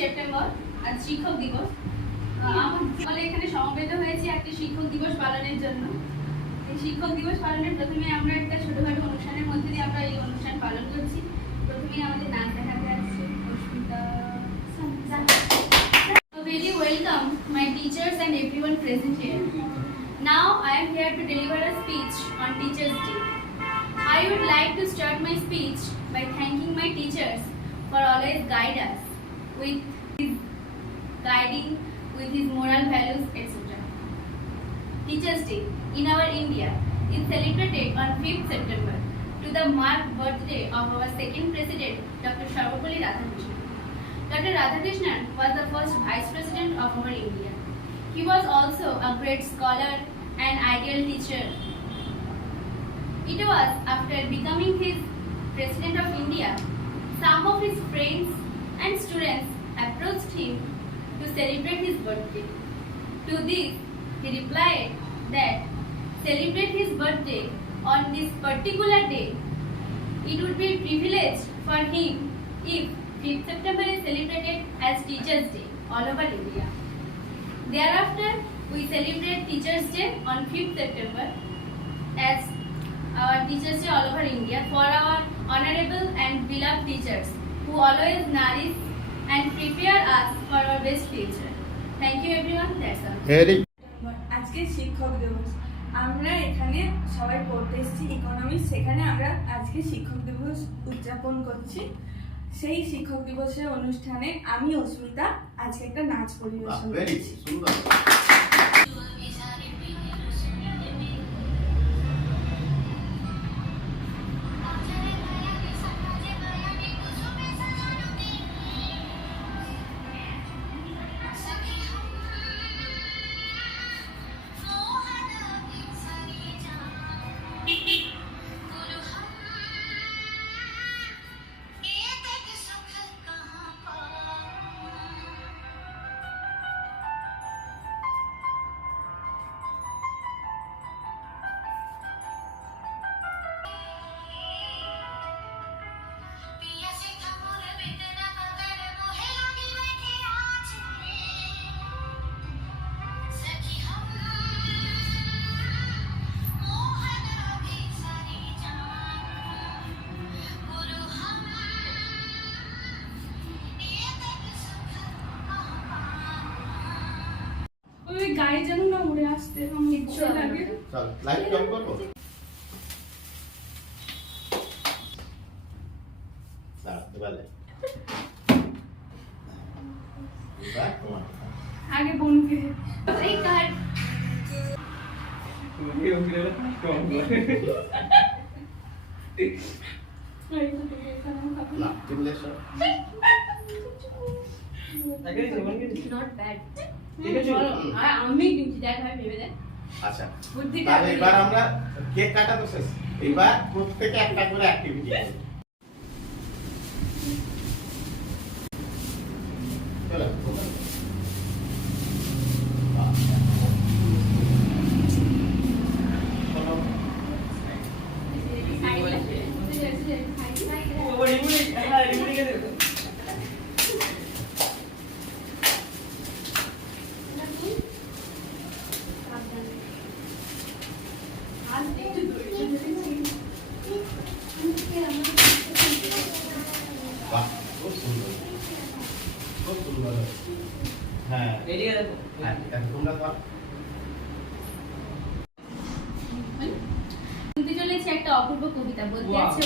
September আজ শিক্ষক দিবস। আমরা এখানে সমবেত হয়েছি একটি শিক্ষক দিবস পালনের জন্য। এই শিক্ষক দিবস পালনের প্রথমে আমরা একটা ছোটখাটো অনুষ্ঠানের মধ্যে দিয়ে আমরা এই অনুষ্ঠান পালন করছি। প্রথমেই আমাদের নাচ দেখাতে আসছে অস্মিতা। Very welcome my teachers and everyone present here. Now I am here to deliver a speech on Teachers' Day. I would like to start my speech by thanking my teachers for always guide us with his guiding with his moral values, etc. Teachers' Day in our India is celebrated on 5th September to the marked birthday of our second president, Dr. Sarvepalli Radhakrishnan. Dr. Radhakrishnan was the first vice president of our India. He was also a great scholar and ideal teacher. It was after becoming his president of India, some of his friends and students approached him to celebrate his birthday. To this, he replied that celebrate his birthday on this particular day. It would be a privilege for him if 5th September is celebrated as Teachers' Day all over India. Thereafter, we celebrate Teachers' Day on 5th September as our Teachers' Day all over India for our honorable and beloved teachers who always nourish and prepare us for our best future. Thank you everyone. That's all. আজকে শিক্ষক দিবস। আমরা এখানে সবাই পড়তে এসেছি economics, সেখানে আমরা আজকে শিক্ষক দিবস উদযাপন করছি। সেই শিক্ষক দিবসের অনুষ্ঠানে আমি অস্মিতা আজকে একটা নাচ পরিবেশন করছি। গায়ে যেন না উড়ে আসতে আমার ইচ্ছে লাগে। চল লাইট অন করব। দাঁড়াতে পারলে আগে বোনকে এই কার্ড তুমি ওকে কম করে না তুমি লেসো not bad. ঠিক আছে আমি কিন্তু দেখ ভাই ভেবে দেখ। আচ্ছা তাহলে এবার আমরা কেক কাটা তো শেষ, এবার প্রত্যেককে একটা করে অ্যাক্টিভিটি করব। চলো হ্যাঁ রেডি আছে হ্যাঁ তোমরা তো শুনতে চলেছি একটা অপূর্ব কবিতা বলতে আছে।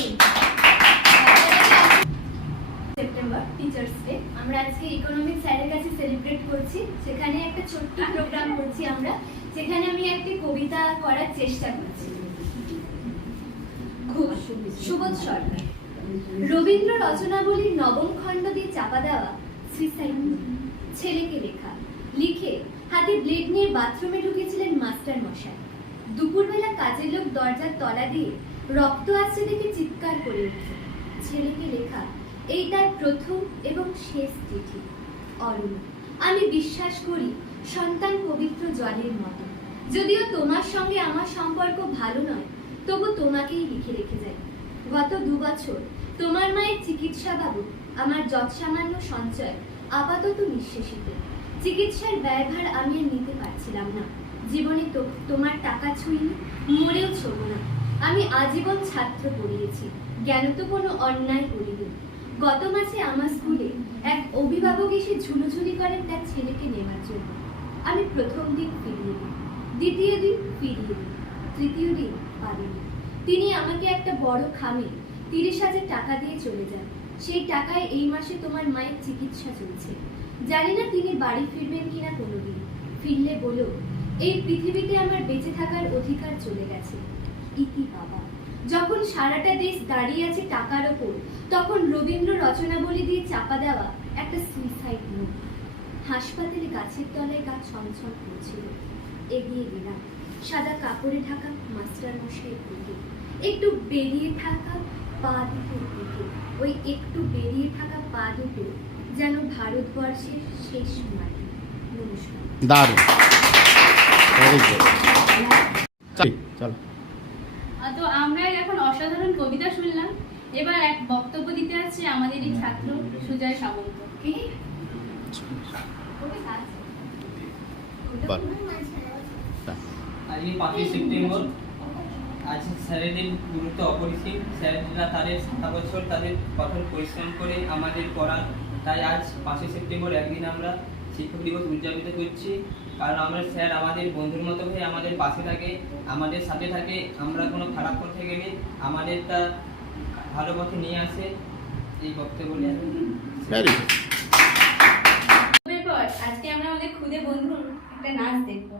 সেপ্টেম্বর টিচার্স ডে আমরা আজকে ইকোনমিক্স স্যারের কাছে সেলিব্রেট করছি। সেখানে একটা ছোট্ট প্রোগ্রাম করছি আমরা, সেখানে আমি একটি কবিতা করার চেষ্টা করছি। সুবোধ সরকার রবীন্দ্র রচনাবলীর নবম খণ্ড দিয়ে চাপা দেওয়া সুইসাইড নোট। ছেলেকে লেখা লিখে হাতে ব্লেড নিয়ে বাথরুমে ঢুকেছিলেন মাস্টার মশাই। দুপুরবেলা কাজের লোক দরজার তলা দিয়ে রক্ত আসছে দেখে চিৎকার করে উঠল। ছেলেকে লেখা এই তার প্রথম এবং শেষ চিঠি। অরুণ আমি বিশ্বাস করি সন্তান পবিত্র জলের মতো। যদিও তোমার সঙ্গে আমার সম্পর্ক ভালো নয়, তবু তোমাকেই লিখে রেখে যাই। গত 2 বছর তোমার মায়ের চিকিৎসা বাবদ আমার যৎসামান্য সঞ্চয় আপাতত নিঃশেষিত। চিকিৎসার ব্যয়ভার আমি আর নিতে পারছিলাম না। জীবনে তো তোমার টাকা ছুঁইনি, মরেও ছোব না। আমি আজীবন ছাত্র পড়িয়েছি, জ্ঞান তো কোনো অন্যায় করিনি। গত মাসে আমার স্কুলে এক অভিভাবক এসে ঝুলোঝুলি করেন তার ছেলেকে নেওয়ার জন্য। আমি প্রথম দিন ফিরিয়ে দিই, দ্বিতীয় দিন ফিরিয়ে দিই, তৃতীয় দিন পারিনি। তিনি আমাকে একটা বড় খামে 30,000 টাকা দিয়ে চলে যান। সেই টাকায় এই মাসে তোমার মায়ের চিকিৎসা চলছে। জানি না তিনি বাড়ি ফিরবেন কিনা কোনোদিন। ফিরলে বলো, এই পৃথিবীতে আমার বেঁচে থাকার অধিকার চলে গেছে। ইতি বাবা। যখন সারাটা দেশ দাঁড়িয়ে আছে টাকার ওপর, তখন রবীন্দ্র রচনাবলী দিয়ে চাপা দেওয়া একটা সুইসাইড নোট। হাসপাতালে গাছের তলায় গা ছমছম করছিল। এগিয়ে গেলাম সাদা কাপড়ে ঢাকা মাস্টার মশাইয়ের দিকে। একটু বেরিয়ে থাকা পা দুটোর দিকে। ওই একটু বেরিয়ে থাকা পা দুটো যেন ভারতবর্ষের শেষ মাটি। নমস্কার। দারুণ, চলো। তো আমরা এখন অসাধারণ কবিতা শুনলাম। এবার এক বক্তব্য দিতে আসছে আমাদের এই ছাত্র সুজয় সামন্ত। আজকে 5ই সেপ্টেম্বর। আজ স্যারেদের গুরুত্ব অপরিসীম। স্যারেরা তাদের 7 বছর তাদের কঠোর পরিশ্রম করে আমাদের পড়ান। তাই আজ 5ই সেপ্টেম্বর একদিন আমরা শিক্ষক দিবস উদযাপিত করছি। কারণ আমরা স্যার আমাদের বন্ধুর মতো হয়ে আমাদের পাশে থাকে, আমাদের সাথে থাকে। আমরা কোনো খারাপ পথে গেলে আমাদেরটা ভালো পথে নিয়ে আসে। এই বক্তব্য বলে এরপর আজকে আমরা আমাদের খুদে বন্ধুর একটা নাচ দেখবো।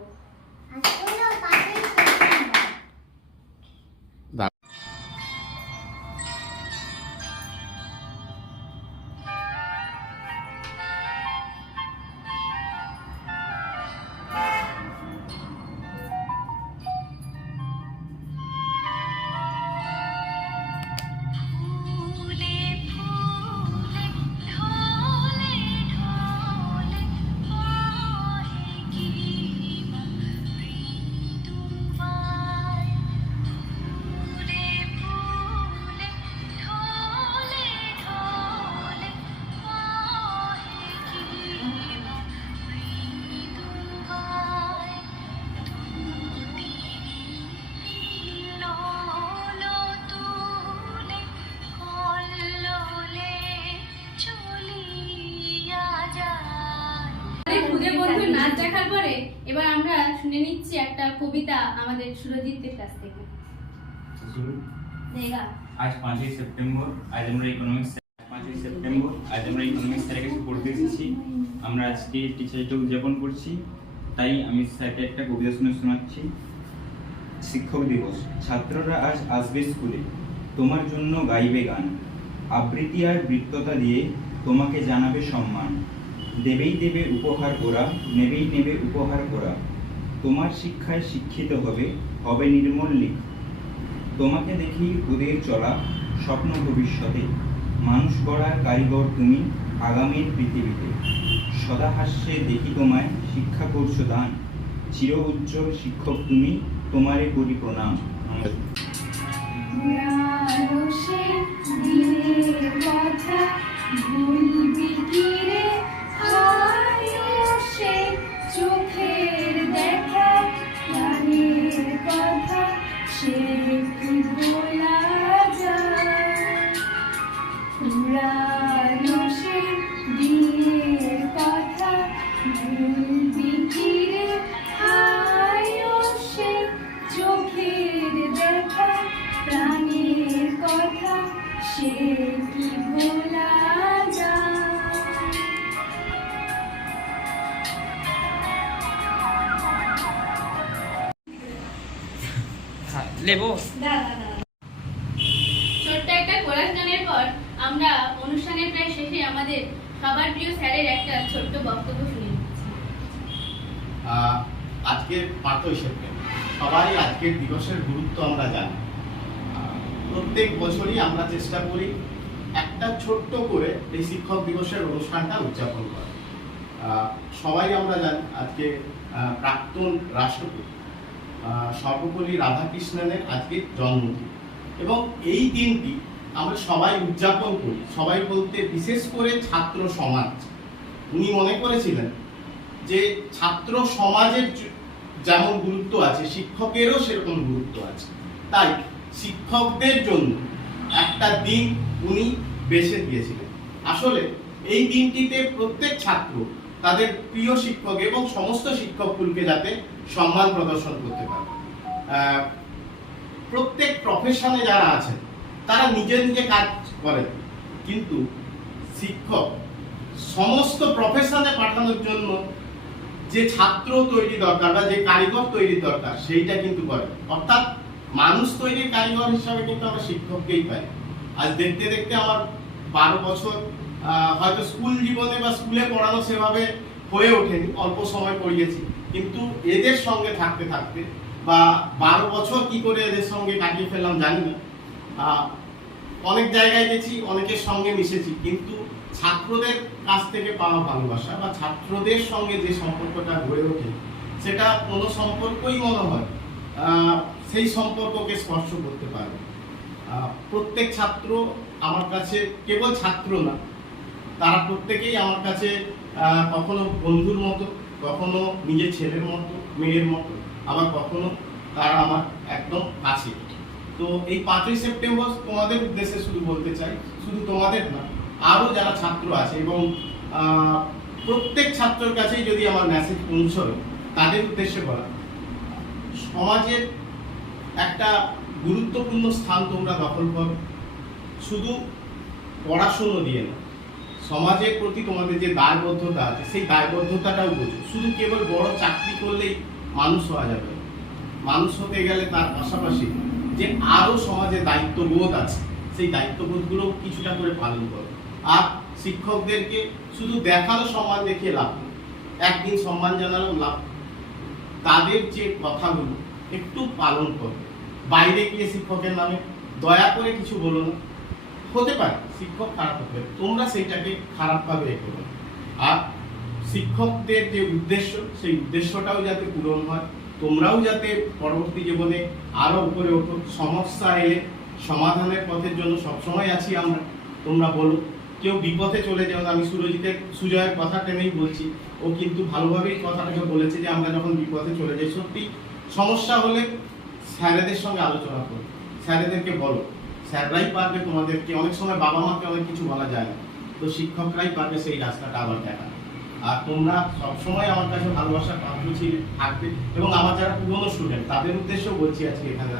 খুদে বন্ধুর নাচ দেখার পরে এবার আমরা শুনে নিচ্ছি একটা কবিতা আমাদের সুরজিতের কাছ থেকে। আজ 5ই সেপ্টেম্বর। আজ আমরা ইকোনমিক্স স্যারের কাছে পড়তে এসেছি। আমরা আজকে টিচার ডে উদযাপন করছি, তাই আমি স্যারকে একটা কবিতা শোনাচ্ছি। শিক্ষক দিবস। ছাত্ররা আজ আসবে স্কুলে, তোমার জন্য গাইবে গান। আবৃত্তি আর বৃত্ততা দিয়ে তোমাকে জানাবে সম্মান। দেবেই দেবে উপহার ওরা, নেবেই নেবে উপহার ওরা। তোমার শিক্ষায় শিক্ষিত হবে, হবে নির্মল লিখ। তোমাকে দেখি ওদের চলা স্বপ্ন ভবিষ্যতে। মানুষ গড়ার কারিগর তুমি আগামীর পৃথিবীতে। সদা হাস্যে দেখি তোমায় শিক্ষা করছো দান। চির উজ্জ্বল শিক্ষক তুমি, তোমারে করি প্রণাম। চোখের দেখা প্রাণের কথা সে কি বলা যায়। পুরানো সে দিনের কথা ভুলবি কি রে হায় সে চোখের দেখা প্রাণের কথা সে কি বলা যায়। লেবো ছোট্ট একটা কোরাস গানের পর আমরা অনুষ্ঠানের প্রায় শেষে আমাদের সবার প্রিয় স্যারের একটা ছোট্ট বক্তব্য শুনে নিচ্ছি। আজকের 5ই সেপ্টেম্বর, সবাই আজকের দিবসের গুরুত্ব আমরা জানি। প্রত্যেক বছরই আমরা চেষ্টা করি একটা ছোট্ট করে এই শিক্ষক দিবসের অনুষ্ঠানটা উদযাপন করা। সবাই আমরা জানি আজকে প্রাক্তন রাষ্ট্রপতি সর্বপল্লী রাধাকৃষ্ণনের আজকে জন্মদিন, এবং এই দিনটি আমরা সবাই উদযাপন করি। সবাই বলতে বিশেষ করে ছাত্র সমাজ উনি মনে করেছিলেন যে ছাত্র সমাজের যেমন গুরুত্ব আছে শিক্ষকেরও সেরকম গুরুত্ব আছে, তাই শিক্ষকদের জন্য একটা দিন উনি বেছে দিয়েছিলেন। আসলে এই দিনটিতে প্রত্যেক ছাত্র তাদের প্রিয় শিক্ষক এবং সমস্ত শিক্ষকগুলোকে যাতে সম্মান প্রদর্শন করতে পারে। প্রত্যেক প্রফেশনে যারা আছেন তারা নিজে নিজে কাজ করেন, কিন্তু শিক্ষক সমস্ত প্রফেশনে পাঠানোর জন্য যে ছাত্র তৈরি দরকার বা যে কারিগর তৈরি দরকার সেইটা কিন্তু করে। অর্থাৎ মানুষ তৈরির কারিগর হিসাবে কিন্তু আমরা শিক্ষককেই পাই। আজ দেখতে দেখতে আমার 12 বছর হয়তো স্কুল জীবনে বা স্কুলে পড়ানো সেভাবে হয়ে ওঠেনি, অল্প সময় পড়িয়েছি, কিন্তু এদের সঙ্গে থাকতে থাকতে বা 12 বছর কি করে এদের সঙ্গে কাটিয়ে ফেললাম জানি না। অনেক জায়গায় গেছি, অনেকের সঙ্গে মিশেছি, কিন্তু ছাত্রদের কাছ থেকে পাওয়া ভালোবাসা বা ছাত্রদের সঙ্গে যে সম্পর্কটা গড়ে ওঠে সেটা কোনো সম্পর্কই মনে হয় সেই সম্পর্ককে স্পর্শ করতে পারে। প্রত্যেক ছাত্র আমার কাছে কেবল ছাত্র না, তারা প্রত্যেকেই আমার কাছে কখনো বন্ধুর মতো, কখনো নিজের ছেলের মতো, মেয়ের মতো, আবার কখনো তারা আমার একদম কাছে। তো এই 5ই সেপ্টেম্বর তোমাদের উদ্দেশ্যে শুধু বলতে চাই, শুধু তোমাদের না, আরও যারা ছাত্র আছে এবং প্রত্যেক ছাত্রের কাছেই যদি আমার মেসেজ পৌঁছয়, তাদের উদ্দেশ্যে বলা, সমাজের একটা গুরুত্বপূর্ণ স্থান তোমরা দখল করো, শুধু পড়াশুনো দিয়ে না, সমাজের প্রতি তোমাদের যে দায়বদ্ধতা আছে সেই দায়বদ্ধতাটাও বোঝো। শুধু কেবল বড় চাকরি করলেই মানুষ হওয়া যাবে, মানুষ হতে গেলে তার পাশাপাশি যে আরও সমাজে দায়িত্ববোধ আছে সেই দায়িত্ববোধগুলো কিছুটা করে পালন করো। আর শিক্ষকদেরকে শুধু দেখানো সম্মান দেখিয়ে লাভ নেই, একদিন সম্মান জানালেও লাভ, তাদের যে কথাগুলো একটু পালন করো। বাইরে গিয়ে শিক্ষকের নামে দয়া করে কিছু বলো না, হতে পারে শিক্ষক খারাপ হতে পারে, তোমরা সেইটাকে খারাপভাবে এগো না। আর শিক্ষকদের যে উদ্দেশ্য সেই উদ্দেশ্যটাও যাতে পূরণ হয়, তোমরাও যাতে পরবর্তী জীবনে আরো উপরে ওঠো। সমস্যা এলে সমাধানের পথের জন্য সবসময় আছি আমরা, তোমরা বলো। কেউ বিপথে চলে যাও না, আমি সুজয়ের কথা টেনেই বলছি, ও কিন্তু ভালোভাবেই কথাটাকে বলেছে যে আমরা যখন বিপথে চলে যাই, সত্যি সমস্যা হলে স্যারেদের সঙ্গে আলোচনা করো, স্যারেদেরকে বলো, স্যাররাই পারবে তোমাদেরকে। অনেক সময় বাবা মাকে অনেক কিছু বলা যায় না, তো শিক্ষকরাই পারবে সেই রাস্তাটা আবার দেখানো। আর তোমরা সবসময় আমার কাছে ভালোবাসার পাত্র থাকবে। এবং আমার যারা পুরনো স্টুডেন্ট তাদের উদ্দেশ্যেও বলছি আজকে এখানে,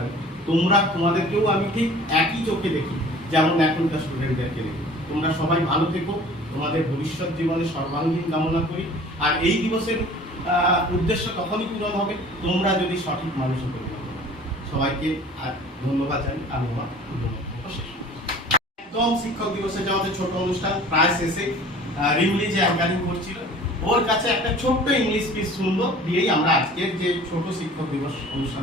তোমাদেরকেও আমি ঠিক একই চোখে দেখি যেমন এখনকার স্টুডেন্টদেরকে দেখি। তোমরা সবাই ভালো থেকো, তোমাদের ভবিষ্যৎ জীবনে সর্বাঙ্গীন কামনা করি। আর এই দিবসের উদ্দেশ্য তখনই পূরণ হবে তোমরা যদি সঠিক মানুষ হতে পারো। সবাইকে আর ধন্যবাদ জানি। আমি আমার একদম শিক্ষক দিবসের যে আমাদের ছোট অনুষ্ঠান প্রায় শেষে, রিমলি যে অ্যাঙ্কারিং করছিল, ওর কাছে একটা ছোট্ট ইংলিশ স্পিচ শুনবো, দিয়েই আমরা আজকের যে ছোট শিক্ষক দিবস অনুষ্ঠান